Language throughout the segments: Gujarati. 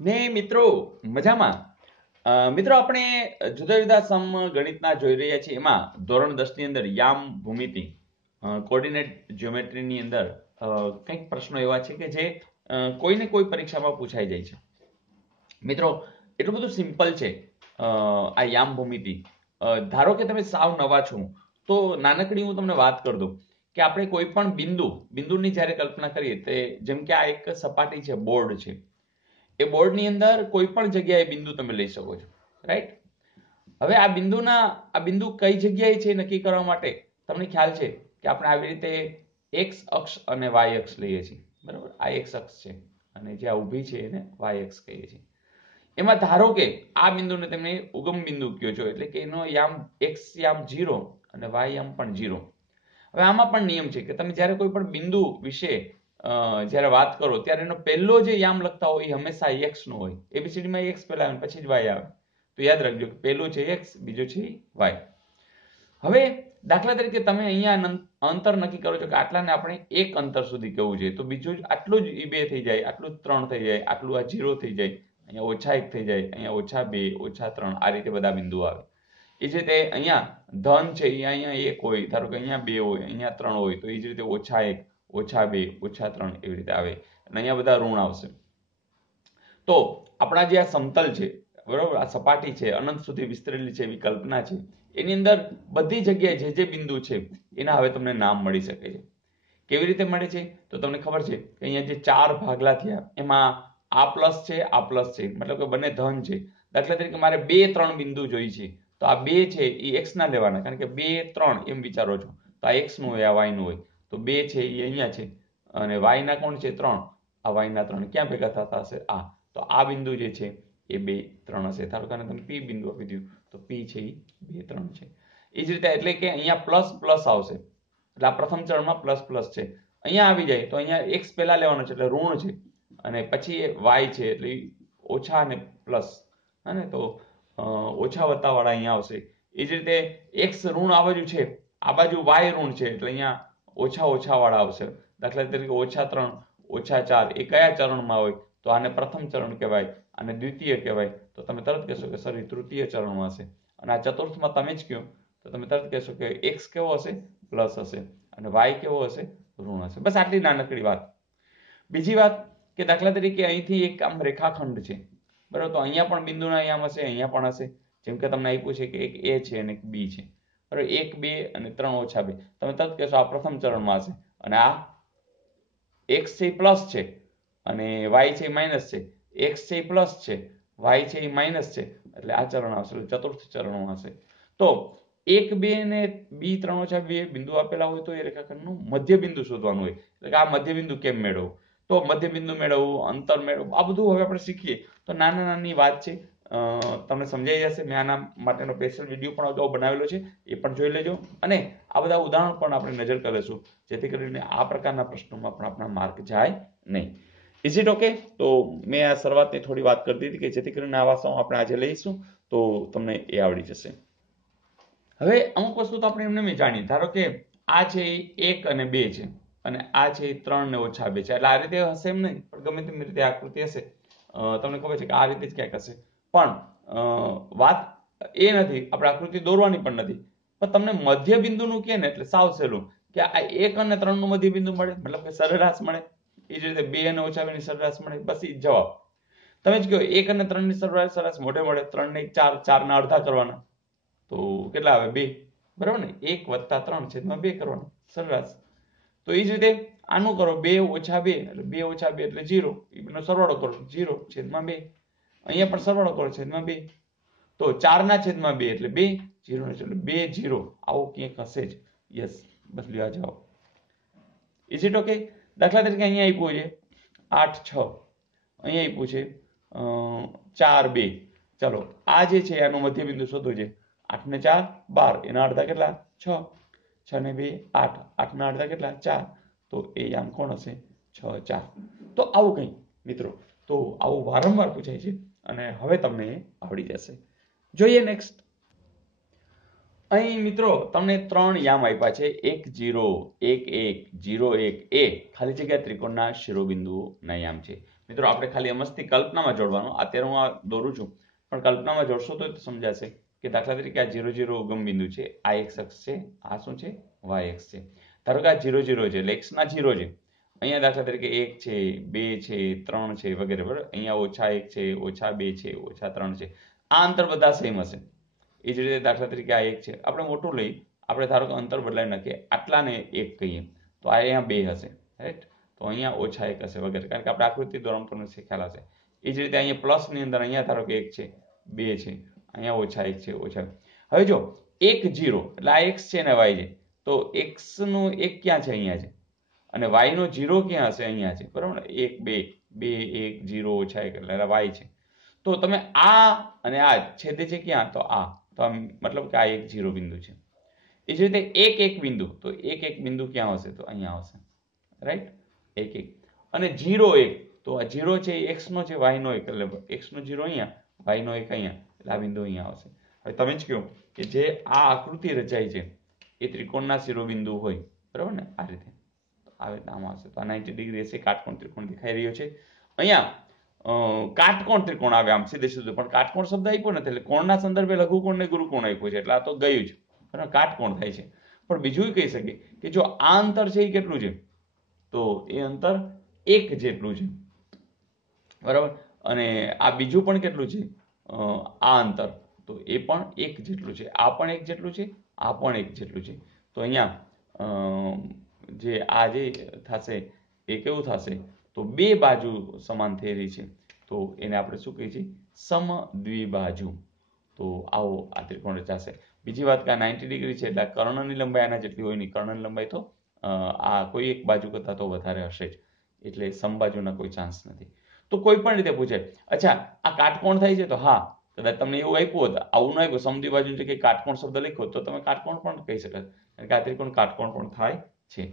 ને મિત્રો મજામાં. મિત્રો આપણે જુદા જુદા સમ ગણિતના જોઈ રહ્યા છીએ. એમાં ધોરણ 10 ની અંદર યામ ભૂમિતિ કોઓર્ડિનેટ જ્યોમેટ્રીની અંદર કંઈક પ્રશ્નો એવા છે કે જે કોઈને કોઈ પરીક્ષામાં પૂછાઈ જાય છે. મિત્રો એટલું બધું સિમ્પલ છે આ યામ ભૂમિતિ. ધારો કે તમે સાવ નવા છો તો નાનકડી હું તમને વાત કરી દઉં કે આપણે કોઈ પણ બિંદુની જ્યારે કલ્પના કરીએ તે જેમ કે આ એક સપાટી છે, બોર્ડ છે. એ બોર્ડની અંદર કોઈ પણ જગ્યાએ બિંદુ તમે લઈ શકો છો, રાઈટ? હવે આ બિંદુ કઈ જગ્યાએ છે નક્કી કરવા માટે તમને ખ્યાલ છે કે આપણે આવી રીતે એક્સ અક્ષ અને વાય અક્ષ લઈએ છીએ, બરાબર? આ એક્સ અક્ષ છે અને જે આ ઊભી છે એને વાય અક્ષ કહીએ છીએ. એમાં ધારો કે આ બિંદુને તમે ઉગમ બિંદુ કહો છો, એટલે કે એનો યામ એક્સ યામ 0 અને વાય યામ પણ 0. હવે આમાં પણ નિયમ છે કે તમે જ્યારે કોઈ પણ બિંદુ વિશે જ્યારે વાત કરો ત્યારે એનો પહેલો જે યામ લખતા હોય એ હંમેશા એક્સ નો હોય. એબીસીડીમાં એક્સ પહેલા આવે પછી જ વાય આવે. તો યાદ રાખજો કે પહેલું છે એક્સ, બીજો છે વાય. હવે દાખલા તરીકે તમે અહીંયા અંતર નક્કી કરો છો કે આટલાને આપણે એક અંતર સુધી કહેવું જોઈએ, તો બીજું આટલું જ 2 થઈ જાય, આટલું 3 થઈ જાય, આટલું આ 0 થઈ જાય, અહીંયા -1 થઈ જાય, અહીંયા -2 -3, આ રીતે બધા બિંદુ આવે. એ જ રીતે અહીંયા ધન છે એ અહીંયા 1 હોય, ધારો કે અહીંયા 2 હોય, અહીંયા 3 હોય, તો એ જ રીતે -1 -2 -3 એવી રીતે આવે. અને અહીંયા બધા ઋણ આવશે. તો આપણા જે આ સમતલ છે, બરોબર, આ સપાટી છે, અનંત સુધી વિસ્તરેલી છે એવી કલ્પના છે, એની અંદર બધી જગ્યાએ જે બિંદુ છે એના હવે તમને નામ મળી શકે છે. કેવી રીતે મળે છે? તો તમને ખબર છે કે અહીંયા જે 4 ભાગલા થયા એમાં આ પ્લસ છે, આ પ્લસ છે, મતલબ કે બંને ધન છે. દાખલા તરીકે મારે 2 3 બિંદુ જોઈ છે, તો આ 2 છે એ એક્સ ના લેવાના, કારણ કે 2 3 એમ વિચારો છો, તો આ એક્સ નું હોય, આ વાય નું હોય. તો 2 છે એ અહીંયા છે અને વાય ના કોણ છે? 3. આ વાય ના 3 ક્યાં ભેગા થતા હશે? આ. તો આ બિંદુ જે છે એ 2 3 હશે. ધારો કે તમે પી બિંદુ આપી દીધું, તો પી છે એ 2 3 છે. એ જ રીતે એટલે કે અહીંયા પ્લસ પ્લસ આવશે, એટલે આ પ્રથમ ચરણમાં પ્લસ પ્લસ છે. અહીંયા આવી જાય તો અહીંયા એક્સ પહેલા લેવાનો છે એટલે ઋણ છે, અને પછી વાય છે એટલે ઓછા અને પ્લસ, હા. તો ઓછા વત્તા વાળા અહીંયા આવશે. એ જ રીતે એક્સ ઋણ આ બાજુ છે, આ બાજુ વાય ઋણ છે, એટલે અહીંયા ઓછા ઓછા વાળા આવશે. દાખલા તરીકે -3 -4 એ કયા ચરણમાં હોય? તો આને પ્રથમ ચરણ કહેવાય, આને દ્વિતીય કહેવાય. તો તમે તરત કહેશો કે સર એ તૃતીય ચરણમાં હશે. અને આ ચતુર્થમાં તમે જ કહો તો તમે તરત કહેશો કે એક્સ કેવો હશે? પ્લસ હશે, અને વાય કેવો હશે? ઋણ હશે. બસ આટલી નાનકડી વાત. બીજી વાત કે દાખલા તરીકે અહીંથી એક આમ રેખાખંડ છે, બરાબર, તો અહીંયા પણ બિંદુના યામ હશે, અહીંયા પણ હશે. જેમ કે તમને આપ્યું છે કે એક એ છે અને એક બી છે, બરાબર, 1 2 અને 3 - 2. તમે તરત કહેશો આ પ્રથમ ચરણમાં હશે. અને આ એક્સ છે એ પ્લસ છે અને વાય છે એ માઇનસ છે, એક્સ છે એ પ્લસ છે, વાય છે એ માઇનસ છે, એટલે આ ચરણ આવશે, એટલે ચતુર્થ ચરણમાં હશે. તો 1 2 ને બી 3 - 2 બિંદુ આપેલા હોય તો એ રેખાખંડનું મધ્ય બિંદુ શોધવાનું હોય. એટલે કે આ મધ્ય બિંદુ કેમ મેળવવું, તો મધ્ય બિંદુ મેળવવું, અંતર મેળવવું, આ બધું હવે આપણે શીખીએ. તો નાની નાની વાત છે, તમને સમજાઈ જશે. મેં આના માટેનો સ્પેશિયલ વિડીયો પણ અગાઉ બનાવેલો છે, એ પણ જોઈ લેજો. અને આ બધા ઉદાહરણ પણ આપણે નજર કરીશું, જેથી કરીને આ પ્રકારના પ્રશ્નોમાં પણ આપણા માર્ક જાય નહીં. Is it okay? તો મેં આ શરૂઆતની થોડી વાત કરી દીધી કે જેથી કરીને આ વાસ્તવમાં આપણે આજે લઈશું તો તમને એ આવડી જશે. હવે અમુક વસ્તુ તો આપણે એમને જાણીએ. ધારો કે આ છે એ 1 અને 2 છે, અને આ છે 3 ને -2 છે, એટલે આ રીતે હશે એમ નહીં, પણ ગમે તેમ રીતે આકૃતિ હશે. તમને ખબર છે કે આ રીતે જ ક્યાંક હશે. પણ વાત એ નથી, આપણે આકૃતિ દોરવાની પણ નથી, પણ તમને મધ્ય બિંદુનું કહે ને એટલે સાવ સહેલું કે આ 1 અને 3 નું મધ્ય બિંદુ મળે, મતલબ કે સરેરાશ મળે. એ જ રીતે 2 અને -2 ની સરેરાશ મળે. બસ એ જવાબ. તમે જ કહો 1 અને 3 ની સરેરાશ મોઢે મળે, 3 ને 4, 4 ના અડધા કરવાના, તો કેટલા આવે? 2, બરાબર ને? 1 + 3/2 કરવાના સરેરાશ. તો એ જ રીતે આનું કરો, 2 - 2 એટલે 2 - 2 એટલે 0, એનો સરવાળો કરો, 0/2. અહીંયા પણ સરવાળો કરો, /2. તો 4/2 એટલે 2, 0 એટલે 2 0. આવું ક્યાંક હશે જ. યસ, બસ લ્યો આ જવાબ. Is it okay? દાખલા તરીકે અહીંયા આપ્યું છે 8 6, અહીંયા આપ્યું છે 4 2. ચલો આ જે છે આનું મધ્ય બિંદુ શોધવું છે. 8 ને 4 12, એના અડધા કેટલા? 6. 6 ને 2 8, 8 ના અડધા કેટલા? 4. તો એ આમ કોણ હશે? 6 4. તો આવું કંઈ મિત્રો, તો આવું વારંવાર પૂછાય છે અને હવે તમને આવડી જશે. જોઈએ નેક્સ્ટ. અહીં મિત્રો તમને 3 યામ આપ્યા છે, 1 0 1 1 0 1 એ ખાલી જગ્યા ત્રિકોણના શિરોબિંદુઓના યામ છે. મિત્રો આપણે ખાલી મસ્તી કલ્પનામાં જોડવાનું, અત્યારે હું આ દોરું છું પણ કલ્પનામાં જોડશો તો સમજાશે કે દાખલા તરીકે આ 0 0 ઉગમ બિંદુ છે, આ x અક્ષ છે, આ શું છે y અક્ષ છે. ધારો કે આ 0 0 છે એટલે x ના 0 છે. અહીંયા દાખલા તરીકે 1 છે, 2 છે, 3 છે વગેરે બરાબર. અહીંયા -1 છે, -2 છે, -3 છે. આ અંતર બધા સેમ હશે. એ જ રીતે દાખલા તરીકે આ 1 છે, આપણે મોટું લઈ, આપણે ધારો કે અંતર બદલાવી નાખીએ, આટલાને 1 કહીએ તો આ અહીંયા 2 હશે, રાઈટ. તો અહીંયા -1 હશે વગેરે, કારણ કે આપણે આકૃતિ દોરવાનું તમને ખ્યાલ હશે. એ જ રીતે અહીંયા પ્લસની અંદર અહીંયા ધારો કે 1 છે, 2 છે, અહીંયા -1 છે, -2. હવે જો 1 0 એટલે આ x છે ને y છે, તો x નું 1 ક્યાં છે? અહીંયા છે. અને y નો 0 ક્યાં હશે? અહીંયા છે, બરાબર ને. 1 2 2 1 0 -1 એટલે y છે. તો તમે આ અને આ છેદે છે ક્યાં? તો આ. તો મતલબ કે આ 1 0 બિંદુ છે. એ જ રીતે 1 1 બિંદુ, તો 1 1 બિંદુ ક્યાં હશે? તો અહીંયા હશે, રાઈટ. 1 1 અને 0 1, તો આ 0 છે એ x નો છે, y નો 1 એટલે x નો 0 અહીંયા, y નો 1 અહીંયા, એટલે આ બિંદુ અહીંયા આવશે. હવે તમે જ કહો કે જે આ આકૃતિ રચાય છે એ ત્રિકોણના શિરોબિંદુ હોય, બરાબર ને, આ રીતે આવે આમ આવશે. તો આ 90 ડિગ્રી હશે, કાટકોણ ત્રિકોણ દેખાઈ રહ્યો છે. અહીંયા કાટકોણ ત્રિકોણ આવે આમ સીધે સીધું, પણ કાટકોણ શબ્દ આપ્યો નથી એટલે કોણના સંદર્ભે લઘુકોણ ને ગુરુકોણ આપ્યું છે, એટલે આ તો ગયું જ, બરાબર, કાટકોણ થાય છે. પણ બીજું કહી શકે કે જો આ અંતર છે એ કેટલું છે? તો એ અંતર 1 જેટલું છે, બરાબર. અને આ બીજું પણ કેટલું છે? આ અંતર, તો એ પણ 1 જેટલું છે, આ પણ 1 જેટલું છે, આ પણ 1 જેટલું છે. તો અહીંયા જે આ જે થશે એ કેવું થશે? તો બે બાજુ સમાન થઈ રહી છે, તો એને આપણે શું કહીએ છીએ? સમદ્વિબાજુ. તો આવો આ ત્રિકોણ રચાશે. બીજી વાત કે આ 90 ડિગ્રી છે એટલે કર્ણની લંબાઈ આના જેટલી હોય નહીં, કર્ણની લંબાઈ તો આ કોઈ એક બાજુ કરતાં તો વધારે હશે જ, એટલે સમબાજુના કોઈ ચાન્સ નથી. તો કોઈ પણ રીતે પૂછે, અચ્છા આ કાટકોણ થાય છે? તો હા, કદાચ તમને એવું આપ્યું હતું, આવું ન આપ્યું, સમદ્વિબાજુ છે કે કાટકોણ શબ્દ લખ્યો તો તમે કાટકોણ પણ કહી શકાય, કારણ કે આ ત્રિકોણ કાટકોણ પણ થાય છે.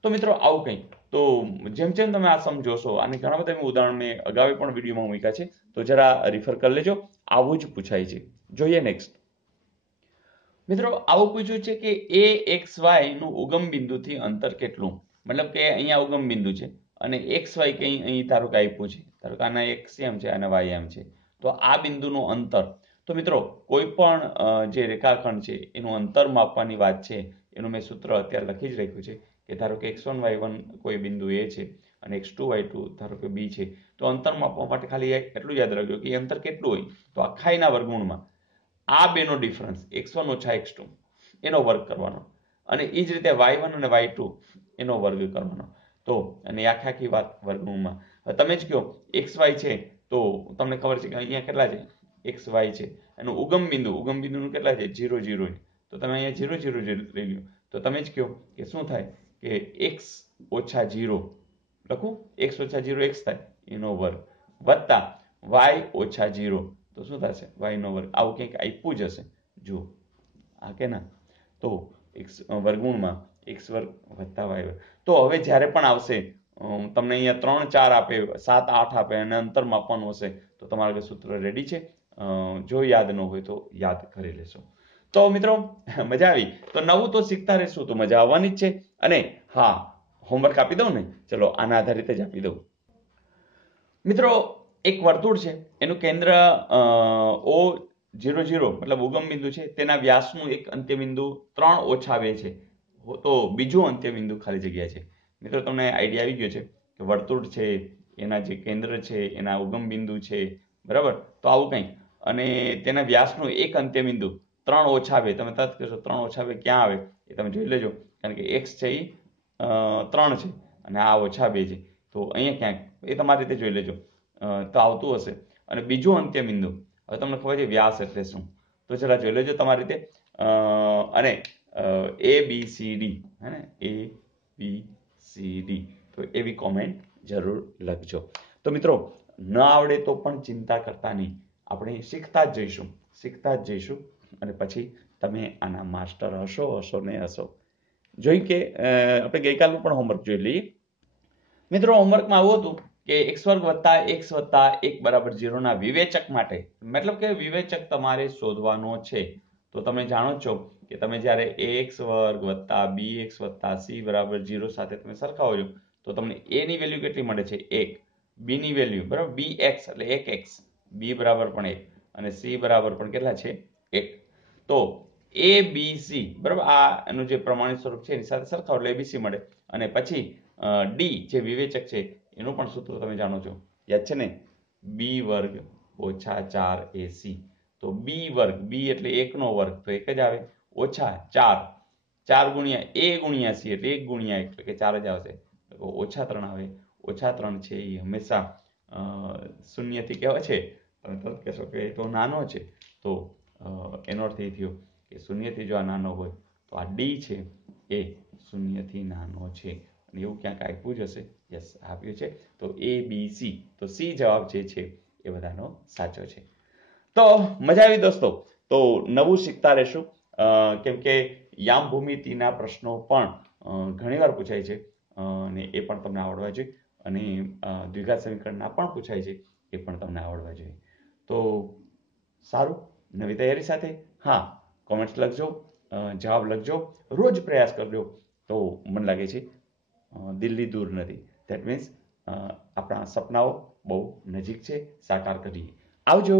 તો મિત્રો આવું કંઈ. તો જેમ જેમ તમે આ સમજોશો, અને ઘણા બધા મેં ઉદાહરણ મેં અગાઉ પણ વિડીયોમાં મૂક્યા છે, તો જરા રિફર કરી લેજો. આવું જ પૂછાય છે. જોઈએ નેક્સ્ટ. મિત્રો આવું પૂછ્યું છે કે a નું ઉગમ બિંદુથી અંતર કેટલું? મતલબ કે અહીંયા ઉગમ બિંદુ છે અને xy કંઈ અહીં ધારો કે આપ્યું છે, ધારો કે આના x એમ છે, આના y એમ છે, તો આ બિંદુનું અંતર. તો મિત્રો કોઈ પણ જે રેખાખંડ છે એનું અંતર માપવાની વાત છે, એનું મેં સૂત્ર અત્યારે લખી જ રાખ્યું છે કે ધારો કે x1 y1 કોઈ બિંદુ a છે અને x2 y2 ધારો કે b છે, તો અંતર માપવા માટે ખાલી એટલું યાદ રાખજો કે અંતર કેટલું હોય? તો આખાઈના વર્ગમૂળમાં આ બેનો ડિફરન્સ x1 ઓછા x2 એનો વર્ગ કરવાનો, અને એ જ રીતે y1 અને y2 એનો વર્ગ કરવાનો. તો અને આખી વાત વર્ગમૂળમાં. તમે જ કહો xy છે, તો તમને ખબર છે કે અહીંયા કેટલા છે? xy છે. એનું ઉગમ બિંદુનું કેટલા છે? 0 0 છે. તો તમે અહીંયા 0 0 લઈ લો, તો તમે જ કહો કે શું થાય? કે x ઓછા 0 લખું, x ઓછા 0 x થાય એનો વર્ગ, વત્તા y ઓછા 0, તો શું થશે? y નો વર્ગ. આવું કંઈક આપ્યું જ હશે, જુઓ આ કે ના. તો x વર્ગમૂળમાં x વર્ગ વત્તા y વર્ગ. તો હવે જ્યારે પણ આવશે તમને અહીંયા 3 4 આપે, 7 8 આપે અને અંતર માપવાનું હશે, તો તમારું સૂત્ર રેડી છે. જો યાદ ન હોય તો યાદ કરી લેશો. તો મિત્રો મજા આવી? તો નવું તો શીખતા રહેશું, તો મજા આવવાની જ છે. અને હા, હોમવર્ક આપી દઉં ને? ચલો આના આધારિત જ આપી દઉં. મિત્રો એક વર્તુળ છે, એનું કેન્દ્ર O00 મતલબ ઉગમ બિંદુ છે, તેના વ્યાસનું એક અંત્યબિંદુ 3 ઓછા 2 છે, તો બીજું અંત્યબિંદુ ખાલી જગ્યા છે. મિત્રો તમને આઈડિયા આવી ગયો છે કે વર્તુળ છે, એના જે કેન્દ્ર છે, એના ઉગમ બિંદુ છે, બરાબર. તો આવું કંઈક, અને તેના વ્યાસનું એક અંત્યબિંદુ 3 ઓછા 2. તમે તરત કહેશો 3 ઓછા 2 ક્યાં આવે? એ તમે જોઈ લેજો, કારણ કે x છે એ 3 છે અને આ ઓછા 2 છે, તો અહીંયા ક્યાંક એ તમારી રીતે જોઈ લેજો, તો આવતું હશે. અને બીજું અંત્યબિંદુ, હવે તમને ખબર છે વ્યાસ એટલે શું, તો જરા જોઈ લેજો તમારી રીતે. અને ABCD, હે ને, ABCD, તો એવી કોમેન્ટ જરૂર લખજો. તો મિત્રો ન આવડે તો પણ ચિંતા કરતા નહીં, આપણે શીખતા જ જઈશું અને પછી તમે આના માસ્ટર હશો ને હશો. જોઈ કે આપણે ગઈકાલનું પણ હોમવર્ક જોઈ લઈએ. મિત્રો હોમવર્કમાં આવું હતું કે x વર્ગ વત્તા x વત્તા 1 બરાબર 0 ના વિવેચક માટે, મતલબ કે વિવેચક તમારે શોધવાનો છે. તો તમે જાણો છો કે તમે જ્યારે ax વર્ગ વત્તા bx વત્તા c બરાબર 0 સાથે તમે સરખાવો છો, તો તમને a ની વેલ્યુ કેટલી મળે છે? 1. બી ની વેલ્યુ બરાબર બી એક્સ એટલે 1x, બી બરાબર પણ 1 અને સી બરાબર પણ કેટલા છે 1. તો એ બી સી બરાબર આ એનું જે પ્રમાણિત સ્વરૂપ છે એની સાથે સરખાવો એટલે એબીસી મળે. અને પછી ડી જે વિવેચક છે એનું પણ સૂત્ર તમે જાણો છો, યાદ છે ને, બી વર્ગ ઓછા 4ac. તો બી વર્ગ, બી એટલે 1 નો વર્ગ તો 1 જ આવે, ઓછા 4 ગુણ્યા a ગુણ્યા c એટલે 1 ગુણ્યા 1 એટલે કે 4 જ આવશે. ઓછા 3 આવે, ઓછા 3 છે એ હંમેશા શૂન્યથી કહેવાય છે. તમે તરત કહેશો કે એ તો નાનો છે, તો એનો અર્થ એ થયો કે શૂન્યથી જો આ નાનો હોય તો આ ડી છે એ શૂન્યથી નાનો છે. અને એવું ક્યાંક આપ્યું જ હશે, યસ આપ્યું છે. તો એ બી સી, તો સી જવાબ જે છે એ બધાનો સાચો છે. તો મજા આવી દોસ્તો. તો નવું શીખતા રહેશું, કેમ કે યામ ભૂમિતિના પ્રશ્નો પણ ઘણીવાર પૂછાય છે અને એ પણ તમને આવડવા જોઈએ. અને દ્વિઘાત સમીકરણના પણ પૂછાય છે, એ પણ તમને આવડવા જોઈએ. તો સારું, નવી તૈયારી સાથે હા કોમેન્ટ્સ લખજો, જવાબ લખજો, રોજ પ્રયાસ કરજો. તો મને લાગે છે દિલ્હી દૂર નથી. ધેટ મીન્સ આપણા સપનાઓ બહુ નજીક છે, સાકાર કરીએ. આવજો.